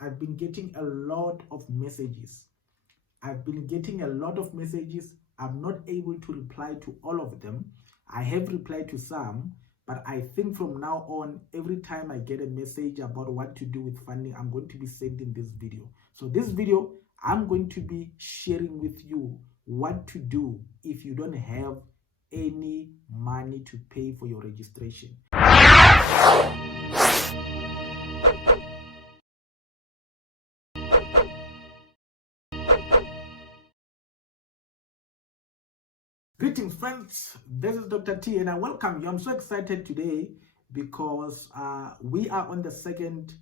I've been getting a lot of messages. I'm not able to reply to all of them. I have replied to some, but I think from now on, every time I get a message about what to do with funding, I'm going to be sending this video. So this video, I'm going to be sharing with you what to do if you don't have any money to pay for your registration. Greetings friends, this is Dr. T and I welcome you. I'm so excited today because we are on the second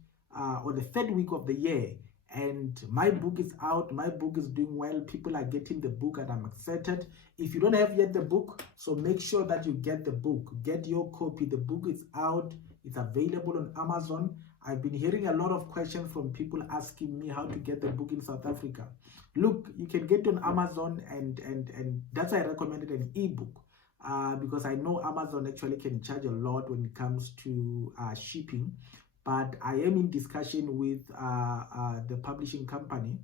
or the third week of the year and my book is out. My book is doing well. People are getting the book and I'm excited. If you don't have yet the book, so make sure that you get the book. Get your copy. The book is out. It's available on Amazon. I've been hearing a lot of questions from people asking me how to get the book in South Africa. Look, you can get it on Amazon and that's why I recommended an ebook because I know Amazon actually can charge a lot when it comes to shipping. But I am in discussion with the publishing company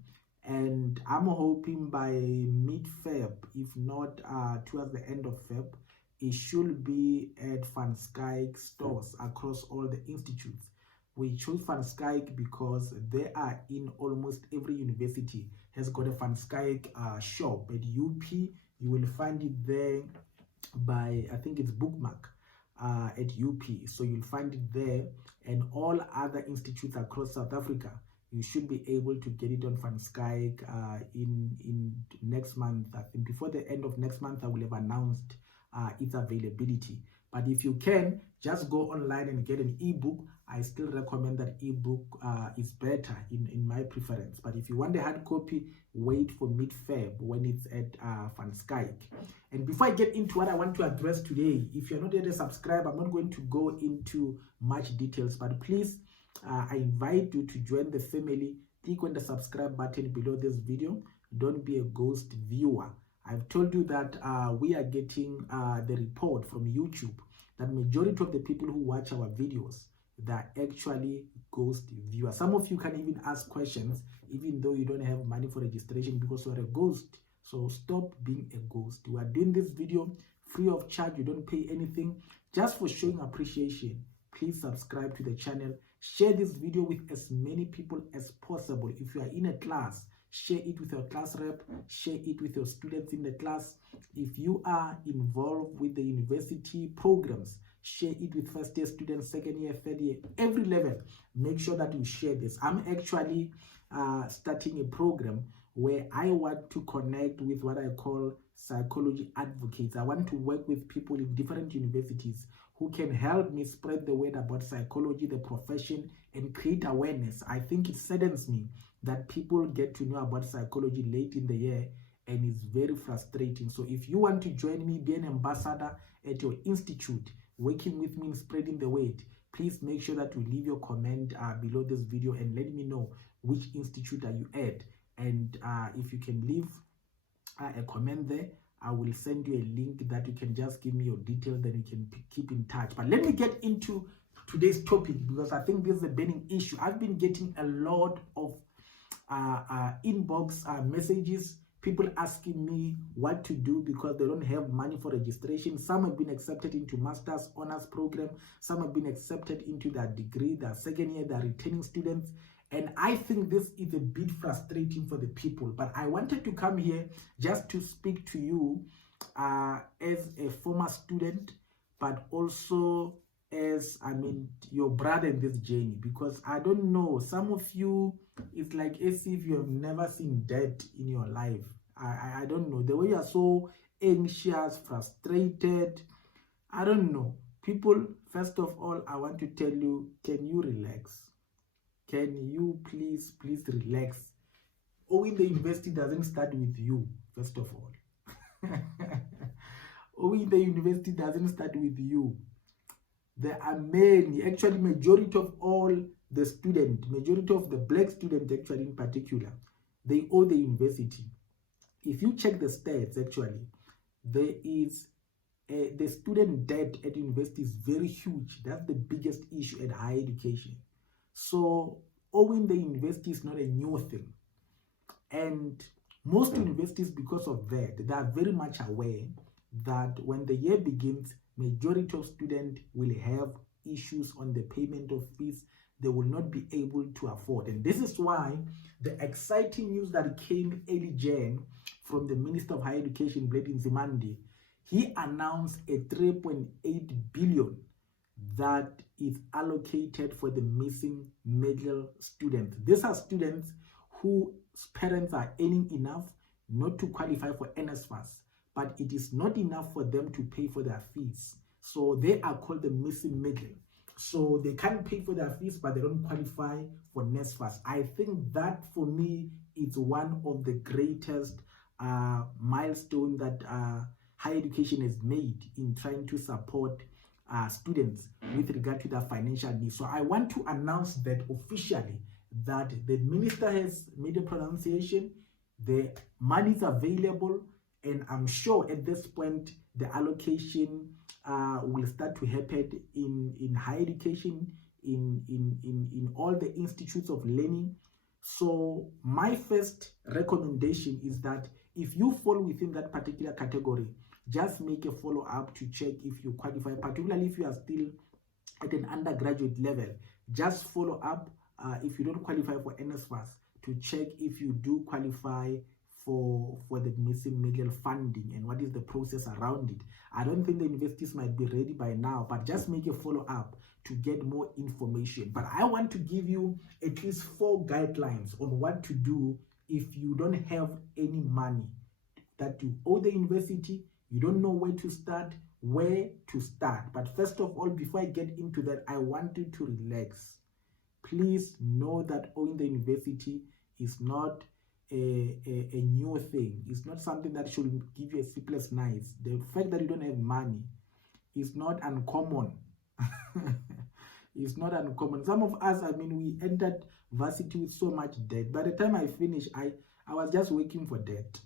and I'm hoping by mid-Feb, if not towards the end of Feb, it should be at Van Skyke stores across all the institutes. We chose Van Skyke because they are in almost every university has got a Van Skyke shop. At UP, you will find it there by, I think it's Bookmark at UP. So you'll find it there, and all other institutes across South Africa, you should be able to get it on Van Skyke in next month. I think before the end of next month, I will have announced its availability. But if you can, just go online and get an ebook. I still recommend that ebook is better in my preference. But if you want a hard copy, wait for mid-Feb when it's at Van Skyke. And before I get into what I want to address today, if you're not yet a subscriber, I'm not going to go into much details, but please, I invite you to join the family. Click on the subscribe button below this video. Don't be a ghost viewer. I've told you that we are getting the report from YouTube that majority of the people who watch our videos, they're actually ghost viewers. Some of you can even ask questions even though you don't have money for registration because you're a ghost. So stop being a ghost. We are doing this video free of charge. You don't pay anything, just for showing appreciation. Please subscribe to the channel. Share this video with as many people as possible. If you are in a class, share it with your class rep, share it with your students in the class. If you are involved with the university programs, share it with first year students, second year, third year, every level. Make sure that you share this. I'm actually starting a program where I want to connect with what I call psychology advocates. I want to work with people in different universities who can help me spread the word about psychology, the profession, and create awareness. I think it saddens me that people get to know about psychology late in the year, and it's very frustrating. So if you want to join me, be an ambassador at your institute, working with me in spreading the word, please make sure that you leave your comment below this video and let me know which institute are you at. And if you can leave a comment there, I will send you a link that you can just give me your details, then you can keep in touch. But let me get into today's topic because I think this is a burning issue. I've been getting a lot of inbox messages, people asking me what to do because they don't have money for registration. Some have been accepted into master's honors program, some have been accepted into their degree, their second year, they're returning students. And I think this is a bit frustrating for the people. But I wanted to come here just to speak to you as a former student, but also as, your brother in this journey. Because I don't know, some of you, it's like as if you have never seen debt in your life. I don't know. The way you are so anxious, frustrated, I don't know. People, first of all, I want to tell you, can you relax? Can you please relax? Owing the university doesn't start with you, first of all. Owing the university doesn't start with you. There are many, actually majority of all the students, majority of the black students actually in particular, they owe the university. If you check the stats, actually, there is the student debt at university is very huge. That's the biggest issue at higher education. So owing the university is not a new thing. And most universities, because of that, they are very much aware that when the year begins, majority of students will have issues on the payment of fees they will not be able to afford. And this is why the exciting news that came early Jan from the Minister of Higher Education, Blade Nzimande, he announced a 3.8 billion that is allocated for the missing middle students. These are students whose parents are earning enough not to qualify for NSFAS, but it is not enough for them to pay for their fees. So they are called the missing middle. So they can't pay for their fees, but they don't qualify for NSFAS. I think that for me is one of the greatest milestone that higher education has made in trying to support students with regard to their financial needs. So I want to announce that officially that the minister has made a pronunciation, the money is available, and I'm sure at this point the allocation will start to happen in higher education, in all the institutes of learning. So my first recommendation is that if you fall within that particular category, just make a follow-up to check if you qualify, particularly if you are still at an undergraduate level. Just follow up if you don't qualify for NSFAS to check if you do qualify for the missing middle funding and what is the process around it. I don't think the universities might be ready by now, but just make a follow-up to get more information. But I want to give you at least 4 guidelines on what to do if you don't have any money that you owe the university, you don't know where to start. But first of all, before I get into that, I want you to relax. Please know that owing the university is not a new thing. It's not something that should give you a sleepless night. The fact that you don't have money is not uncommon. It's not uncommon. Some of us, we entered varsity with so much debt. By the time I finished, I was just working for debt.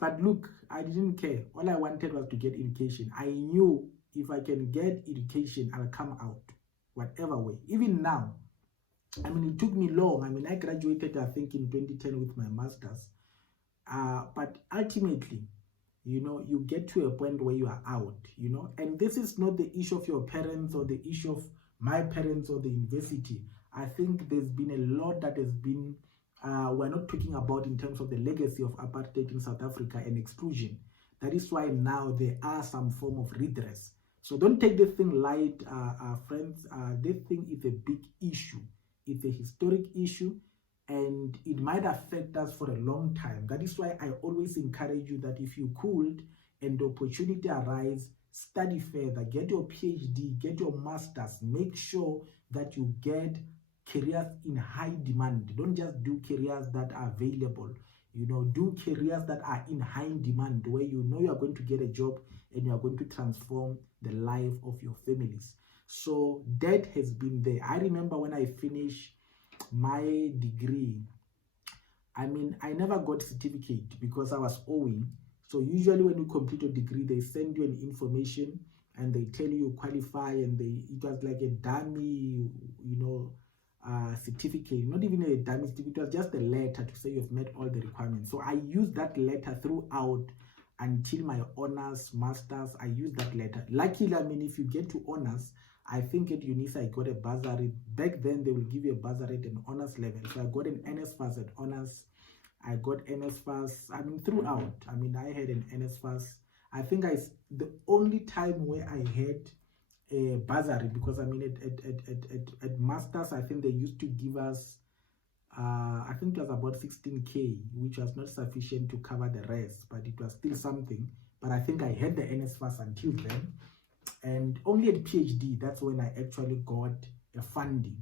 But look, I didn't care. All I wanted was to get education. I knew if I can get education, I'll come out, whatever way. Even now, it took me long. I graduated, I think, in 2010 with my master's. But ultimately, you get to a point where you are out, and this is not the issue of your parents or the issue of my parents or the university. I think there's been a lot that has been, we're not talking about in terms of the legacy of apartheid in South Africa and exclusion. That is why now there are some form of redress. So don't take this thing light, friends. This thing is a big issue. It's a historic issue, and it might affect us for a long time. That is why I always encourage you that if you could and the opportunity arise, study further, get your PhD, get your master's, make sure that you get careers in high demand. Don't just do careers that are available. Do careers that are in high demand, where you are going to get a job and you are going to transform the life of your families. So that has been there. I remember when I finished my degree, I never got certificate because I was owing. So usually when you complete your degree, they send you an information and they tell you qualify, and it was like a dummy, certificate, not even a dummy certificate, it was just a letter to say you've met all the requirements. So I used that letter throughout until my honors, masters. I used that letter. Luckily, if you get to honors, I think at UNISA I got a bursary. Back then they will give you a bursary at an honors level. So I got an NSFAS at honors. I got NSFAS, throughout. I had an NSFAS. I think the only time where I had a bursary, because at masters, I think they used to give us I think it was about 16K, which was not sufficient to cover the rest, but it was still something. But I think I had the NSFAS until then, and only at PhD, that's when I actually got a funding,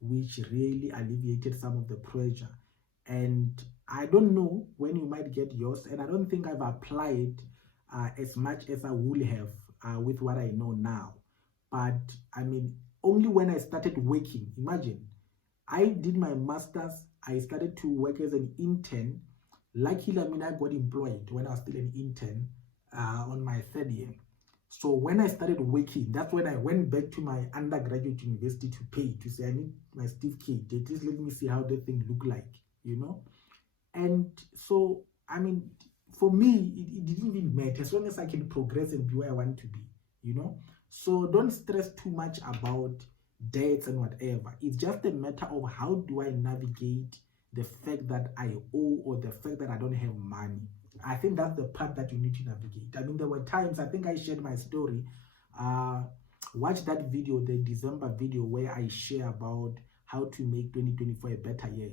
which really alleviated some of the pressure. And I don't know when you might get yours, and I don't think I've applied as much as I would have with what I know now. But only when I started working. Imagine, I did my master's, I started to work as an intern. Luckily, I got employed when I was still an intern on my 3rd year. So when I started working, that's when I went back to my undergraduate university to pay, to say I need my certificate. At least let me see how the thing look like, you know. And so, I mean, for me, it didn't even matter as long as I can progress and be where I want to be, you know. So don't stress too much about debts and whatever. It's just a matter of how do I navigate the fact that I owe or the fact that I don't have money. I think that's the part that you need to navigate. I mean, there were times, I think I shared my story. Watch that video, the December video, where I share about how to make 2024 a better year.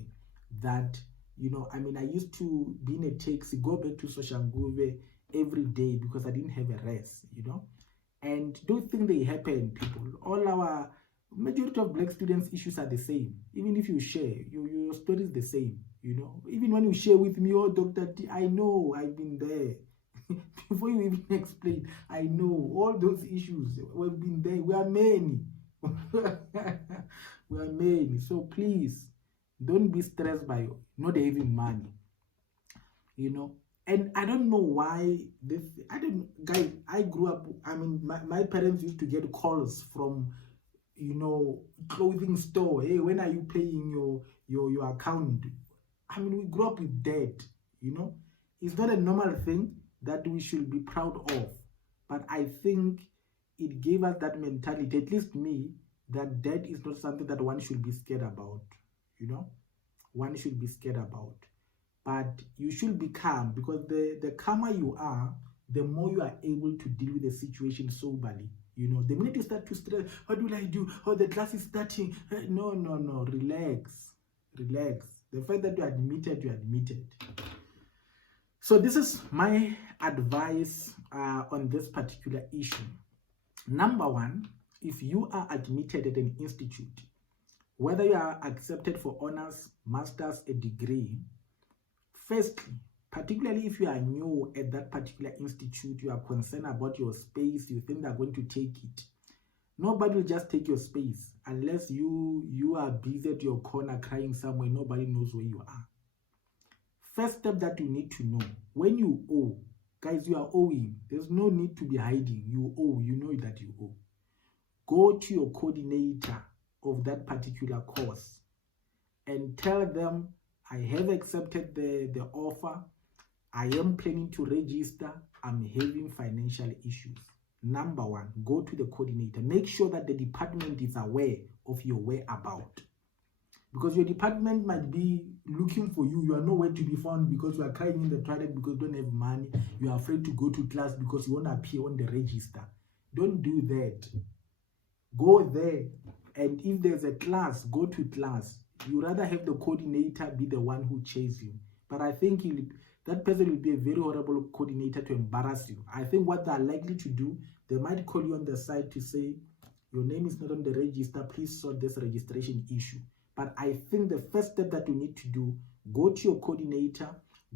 That, you know, I mean, I used to be in a taxi, go back to Soshanguve every day because I didn't have a rest, you know. And don't think they happen, people. All our majority of black students' issues are the same. Even if you share, your story is the same, you know. Even when you share with me, oh, Dr. T, I know, I've been there. Before you even explain, I know all those issues. We've been there. We are many. We are many. So please, don't be stressed by not having money, you know. And I don't know why this, I don't, guys, I grew up, I mean, my parents used to get calls from, you know, clothing store. Hey, when are you paying your account? I mean, we grew up with debt, you know. It's not a normal thing that we should be proud of. But I think it gave us that mentality, at least me, that debt is not something that one should be scared about, you know. One should be scared about. But you should be calm, because the calmer you are, the more you are able to deal with the situation soberly. You know, the minute you start to stress, what will I do? Oh, the class is starting. No, relax. Relax. The fact that you admitted, you admitted. So this is my advice on this particular issue. Number one, if you are admitted at an institute, whether you are accepted for honors, masters, a degree, firstly, particularly if you are new at that particular institute, you are concerned about your space, you think they're going to take it. Nobody will just take your space unless you are busy at your corner crying somewhere. Nobody knows where you are. First step that you need to know, when you owe, guys, you are owing. There's no need to be hiding. You owe, you know that you owe. Go to your coordinator of that particular course and tell them, I have accepted the offer. I am planning to register. I'm having financial issues. Number one, go to the coordinator. Make sure that the department is aware of your whereabouts. Because your department might be looking for you. You are nowhere to be found because you are crying in the toilet because you don't have money. You are afraid to go to class because you want to appear on the register. Don't do that. Go there. And if there's a class, go to class. You rather have the coordinator be the one who chases you. But I think that person will be a very horrible coordinator to embarrass you. I think what they're likely to do, they might call you on the side to say, your name is not on the register, please sort this registration issue. But I think the first step that you need to do, go to your coordinator,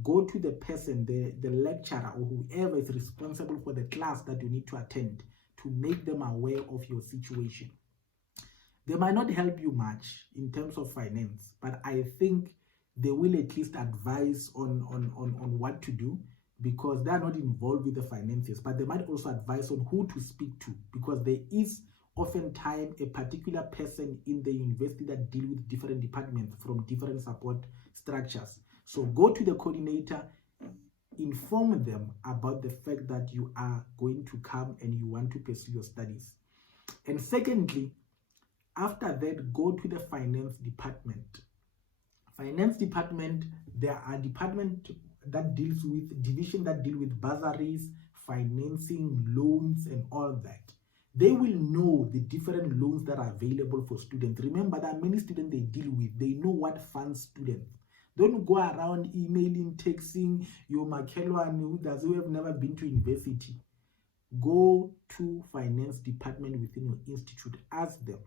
go to the person, the lecturer or whoever is responsible for the class that you need to attend, to make them aware of your situation. They might not help you much in terms of finance, but I think they will at least advise on what to do, because they are not involved with the finances, but they might also advise on who to speak to, because there is oftentimes a particular person in the university that deal with different departments from different support structures. So go to the coordinator, inform them about the fact that you are going to come and you want to pursue your studies. And secondly, after that, go to the finance department. Finance department, there are department that deals with, division that deal with bursaries, financing, loans, and all that. They will know the different loans that are available for students. Remember, there are many students they deal with. They know what funds students. Don't go around emailing, texting your Makelwan who have never been to university. Go to finance department within your institute. Ask them,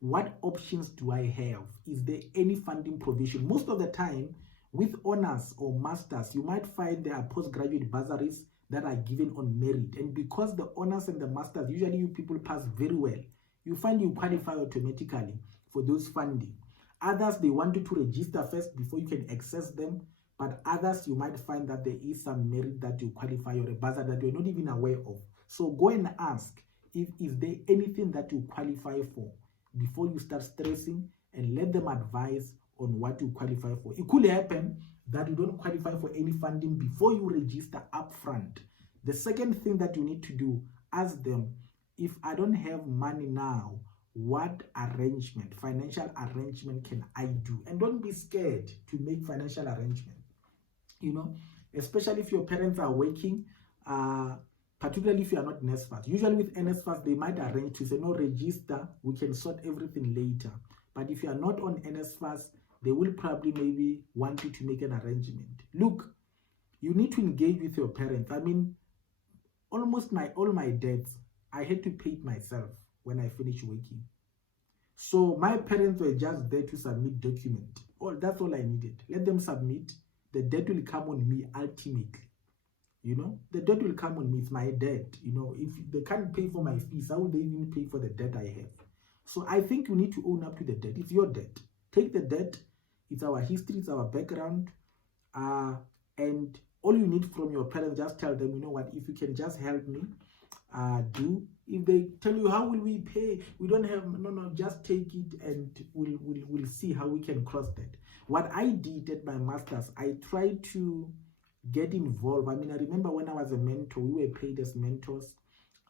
what options do I have? Is there any funding provision? Most of the time, with honors or masters, you might find there are postgraduate bursaries that are given on merit. And because the honors and the masters, usually you people pass very well, you find you qualify automatically for those funding. Others, they want you to register first before you can access them. But others, you might find that there is some merit that you qualify or a bursar that you're not even aware of. So go and ask if is there anything that you qualify for before you start stressing, and let them advise on what you qualify for. It could happen that you don't qualify for any funding before you register upfront. The second thing that you need to do, ask them, if I don't have money now, what arrangement, financial arrangement can I do? And don't be scared to make financial arrangement. You know, especially if your parents are working, particularly if you are not NSFAS. Usually with NSFAS, they might arrange to say, no, register, we can sort everything later. But if you are not on NSFAS, they will probably maybe want you to make an arrangement. Look, you need to engage with your parents. I mean, almost all my debts, I had to pay it myself when I finished working. So my parents were just there to submit document. Oh, that's all I needed. Let them submit. The debt will come on me ultimately. You know, the debt will come on me. It's my debt. You know, if they can't pay for my fees, how would they even pay for the debt I have? So I think you need to own up to the debt. It's your debt. Take the debt. It's our history. It's our background. And all you need from your parents, just tell them, you know what, if you can just help me, do. If they tell you, how will we pay? We don't have, no, just take it and we'll see how we can cross that. What I did at my master's, I tried to get involved. I mean, I remember when I was a mentor, we were paid as mentors.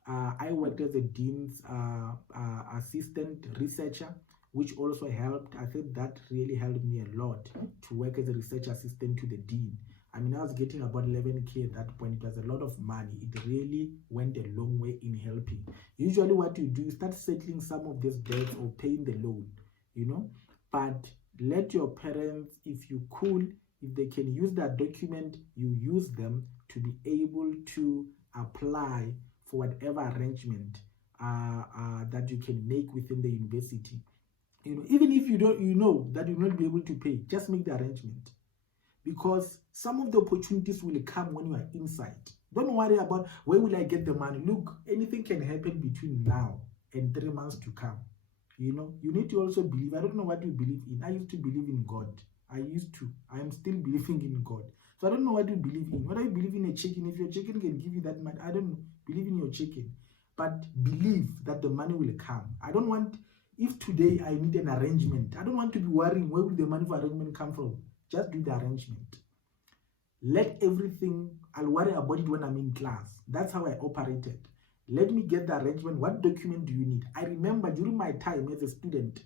I worked as a dean's assistant researcher, which also helped. I think that really helped me a lot to work as a research assistant to the dean. I mean, I was getting about 11K at that point. It was a lot of money. It really went a long way in helping. Usually what you do is start settling some of these debts or paying the loan, you know. But let your parents, if you could, if they can use that document, you use them to be able to apply for whatever arrangement that you can make within the university. You know, even if you don't, you know that you'll not be able to pay, just make the arrangement. Because some of the opportunities will come when you are inside. Don't worry about where will I get the money. Look, anything can happen between now and 3 months to come. You know, you need to also believe. I don't know what you believe in. I used to believe in God. I am still believing in God. So I don't know what you believe in. Whether you believe in a chicken, if your chicken can give you that money, I don't know. Believe in your chicken. But believe that the money will come. I don't want, if today I need an arrangement, I don't want to be worrying where will the money for arrangement come from. Just do the arrangement. Let everything, I'll worry about it when I'm in class. That's how I operated. Let me get the arrangement. What document do you need? I remember during my time as a student,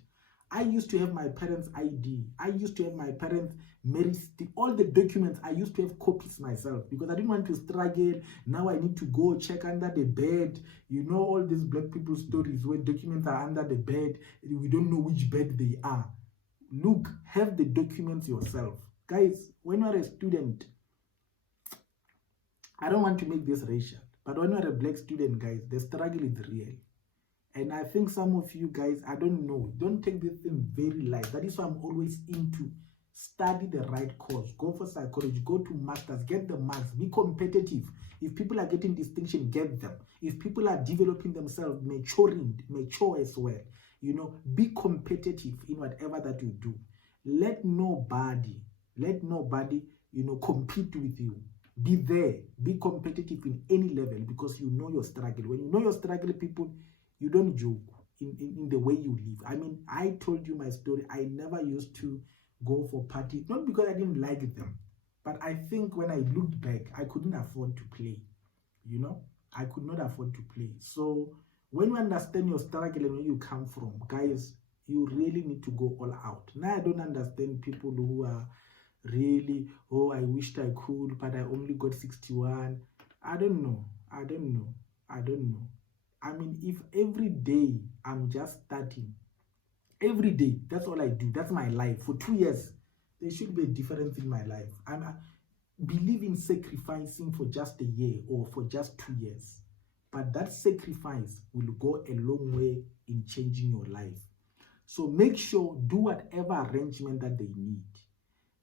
I used to have my parents' ID. I used to have my parents' marriage, all the documents. I used to have copies myself because I didn't want to struggle. Now I need to go check under the bed. You know all these black people stories where documents are under the bed. We don't know which bed they are. Look, have the documents yourself. Guys, when you're a student, I don't want to make this racial, but when you're a black student, guys, the struggle is real. And I think some of you guys, I don't know, don't take this thing very light. That is why I'm always into study the right course. Go for psychology, go to masters, get the marks, be competitive. If people are getting distinction, get them. If people are developing themselves, mature as well. You know, be competitive in whatever that you do. Let nobody, you know, compete with you. Be there, be competitive in any level because you know your struggle. When you know your struggle, people, you don't joke in the way you live. I mean, I told you my story. I never used to go for parties, not because I didn't like them, but I think when I looked back, I couldn't afford to play. You know, I could not afford to play. So when you understand your struggle and where you come from, guys, you really need to go all out. Now I don't understand people who are really, oh, I wished I could, but I only got 61. I don't know. I mean, if every day I'm just starting, every day, that's all I do. That's my life. For 2 years, there should be a difference in my life. I believe in sacrificing for just a year or for just 2 years. But that sacrifice will go a long way in changing your life. So make sure, do whatever arrangement that they need.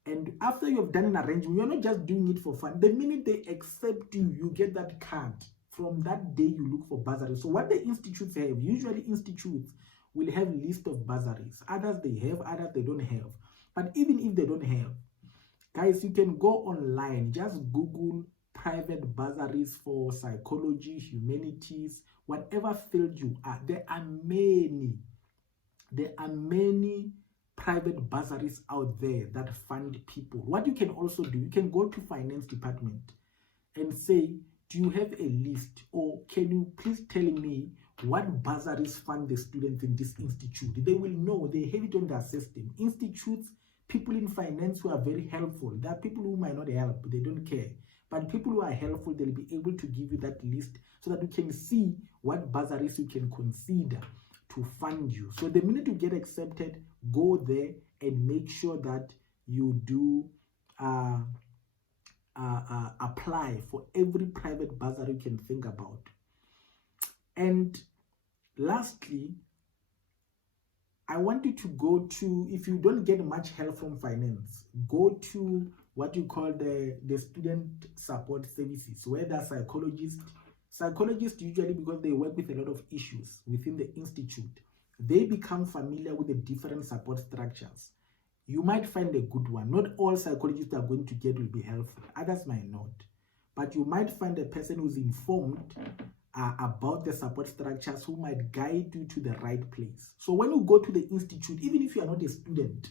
And after you've done an arrangement, you're not just doing it for fun. The minute they accept you, you get that card. From that day, you look for bursaries. So what the institutes have, usually institutes will have a list of bursaries. Others they have, others they don't have. But even if they don't have, guys, you can go online, just Google private bursaries for psychology, humanities, whatever field you are. There are many private bursaries out there that fund people. What you can also do, you can go to finance department and say, do you have a list, or can you please tell me what bursaries fund the students in this institute? They will know, they have it on their system. Institutes, people in finance who are very helpful. There are people who might not help, they don't care. But people who are helpful, they'll be able to give you that list so that you can see what bursaries you can consider to fund you. So the minute you get accepted, go there and make sure that you do apply for every private bursary you can think about. And lastly, I want you to go to, if you don't get much help from finance, go to what you call the student support services, where there are psychologists. Psychologists usually, because they work with a lot of issues within the institute, they become familiar with the different support structures. You might find a good one. Not all psychologists are going to get will be helpful. Others might not. But you might find a person who's informed about the support structures who might guide you to the right place. So when you go to the institute, even if you are not a student,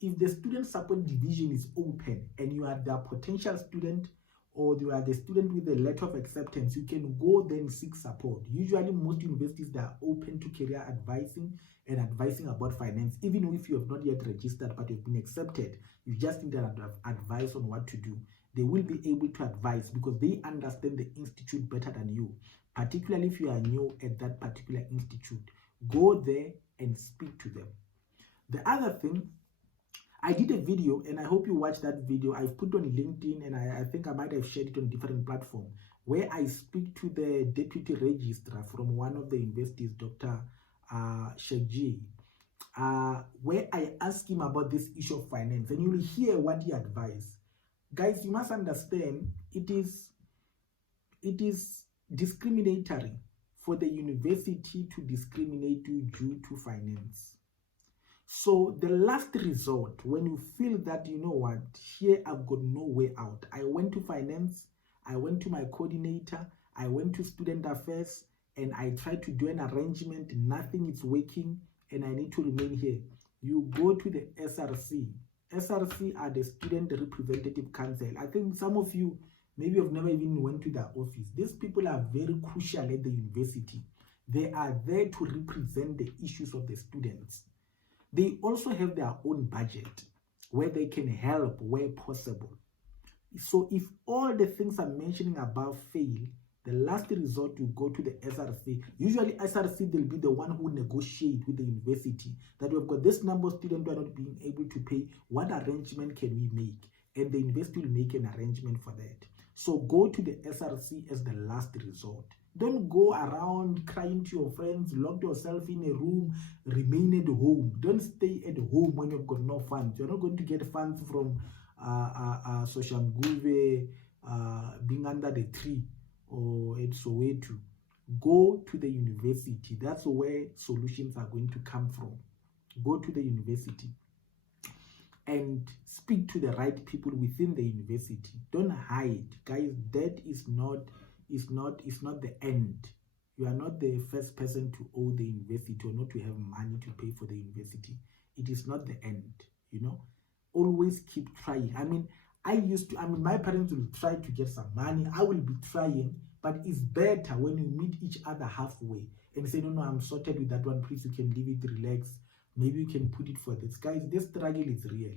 if the student support division is open and you are the potential student, or you are the student with a letter of acceptance, you can go then seek support. Usually most universities, they are open to career advising and advising about finance. Even if you have not yet registered but you've been accepted, you just need advice on what to do. They will be able to advise because they understand the institute better than you, particularly if you are new at that particular institute. Go there and speak to them. The other thing, I did a video, and I hope you watched that video. I've put on LinkedIn, and I think I might have shared it on different platforms, where I speak to the deputy registrar from one of the universities, Dr. Shegji, where I ask him about this issue of finance, and you will hear what he advised. Guys, you must understand, it is discriminatory for the university to discriminate you due to finance. So the last resort, when you feel that, you know what, here I've got no way out. I went to finance, I went to my coordinator, I went to student affairs, and I tried to do an arrangement, nothing is working, and I need to remain here. You go to the SRC. SRC are the Student Representative Council. I think some of you, maybe have never even went to their office. These people are very crucial at the university. They are there to represent the issues of the students. They also have their own budget where they can help where possible. So if all the things I'm mentioning above fail, the last resort you go to the SRC. Usually SRC will be the one who negotiate with the university that we've got this number of students who are not being able to pay. What arrangement can we make? And the university will make an arrangement for that. So go to the SRC as the last resort. Don't go around crying to your friends, lock yourself in a room, remain at home. Don't stay at home when you've got no funds. You're not going to get funds from Social Nguve, being under the tree, or at Soweto. Go to the university. That's where solutions are going to come from. Go to the university and speak to the right people within the university. Don't hide. Guys, that is not the end. You are not the first person to owe the university or not to have money to pay for the university. It is not the end, you know. Always keep trying. My parents will try to get some money. I will be trying, but it's better when you meet each other halfway and say, no, I'm sorted with that one. Please, you can leave it, relax. Maybe you can put it for this. Guys, this struggle is real.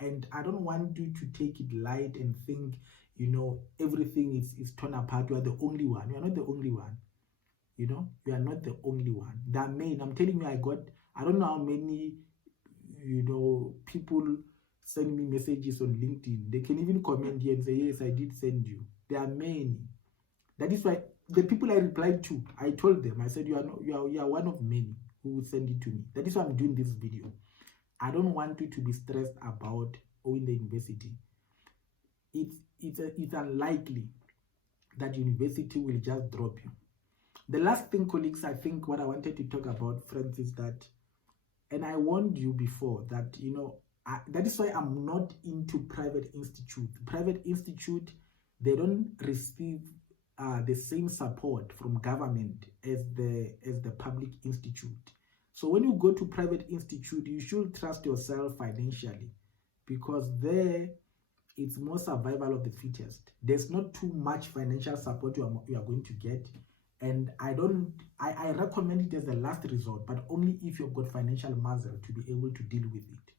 And I don't want you to take it light and think, you know, everything is torn apart. You are the only one. You are not the only one. You know, you are not the only one. That mean, I'm telling you, I don't know how many, you know, people send me messages on LinkedIn. They can even comment here and say, yes, I did send you. There are many. That is why the people I replied to, I told them, I said, you are one of many who will send it to me. That is why I'm doing this video. I don't want you to be stressed about owing the university. It's unlikely that university will just drop you. The last thing, colleagues, I think what I wanted to talk about, friends, is that, and I warned you before that, you know, that is why I'm not into private institute. Private institute, they don't receive the same support from government as the public institute. So when you go to private institute, you should trust yourself financially, because there it's more survival of the fittest. There's not too much financial support you are going to get, and I recommend it as a last resort, but only if you've got financial muscle to be able to deal with it.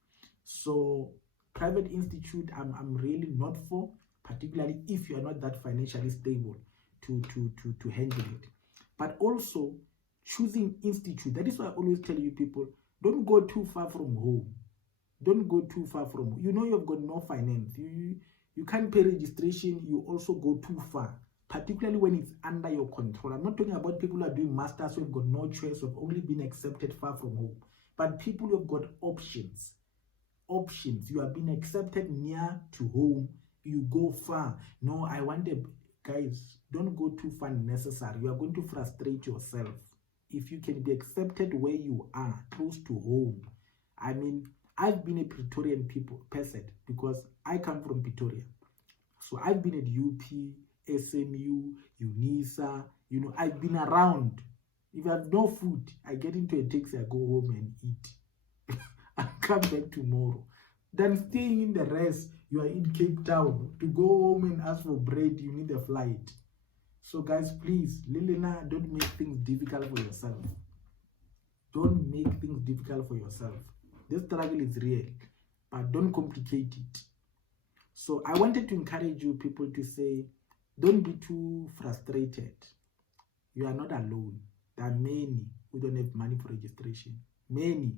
So private institute, I'm really not for, particularly if you are not that financially stable to handle it. But also choosing institute, that is why I always tell you people, don't go too far from home. Don't go too far from home. You know you've got no finance. You can't pay registration. You also go too far, particularly when it's under your control. I'm not talking about people who are doing masters who have got no choice, who have only been accepted far from home, but people who have got options. You have been accepted near to home. You go far. No, guys, don't go too far unnecessary. You are going to frustrate yourself. If you can be accepted where you are, close to home. I mean, I've been a Pretorian person because I come from Pretoria. So I've been at UP, SMU, UNISA, I've been around. If I have no food, I get into a taxi, I go home and eat. I come back tomorrow. Then staying in the rest, you are in Cape Town. To go home and ask for bread, you need a flight. So guys, please, Lilina, don't make things difficult for yourself. Don't make things difficult for yourself. This struggle is real, but don't complicate it. So I wanted to encourage you people to say, don't be too frustrated. You are not alone. There are many who don't have money for registration. Many.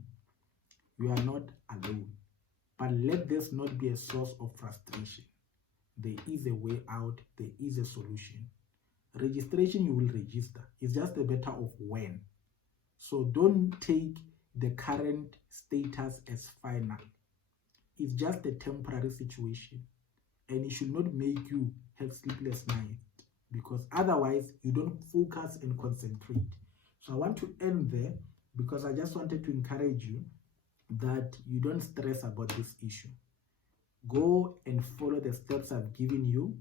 You are not alone. But let this not be a source of frustration. There is a way out. There is a solution. Registration, you will register. It's just a matter of when. So don't take the current status as final. It's just a temporary situation, and it should not make you have sleepless nights, because otherwise you don't focus and concentrate. So I want to end there, because I just wanted to encourage you that you don't stress about this issue. Go and follow the steps I've given you.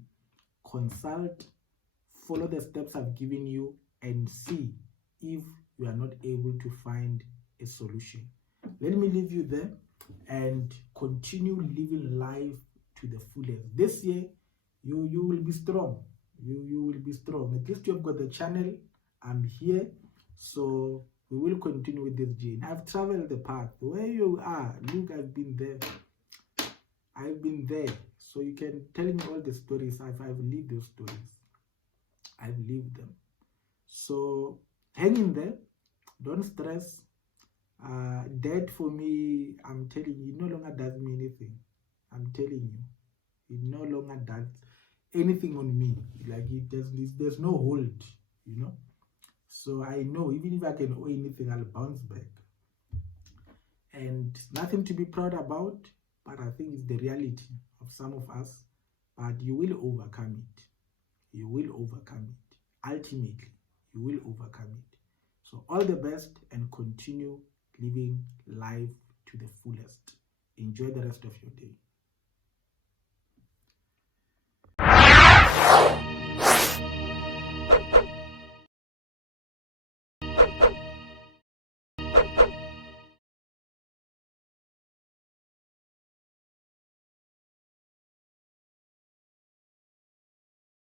Consult, follow the steps I've given you, and see if you are not able to find a solution. Let me leave you there and continue living life to the fullest. This year, you will be strong. You will be strong. At least you have got the channel. I'm here. So we will continue with this journey. I've traveled the path. Where you are, look, I've been there. I've been there. So you can tell me all the stories. I've lived those stories. I've lived them. So hang in there. Don't stress. Debt for me, I'm telling you, it no longer does me anything. I'm telling you, it no longer does anything on me. Like there's no hold, So I know even if I can owe anything, I'll bounce back. And nothing to be proud about, but I think it's the reality of some of us. But you will overcome it. You will overcome it. Ultimately, you will overcome it. So all the best, and continue living life to the fullest. Enjoy the rest of your day.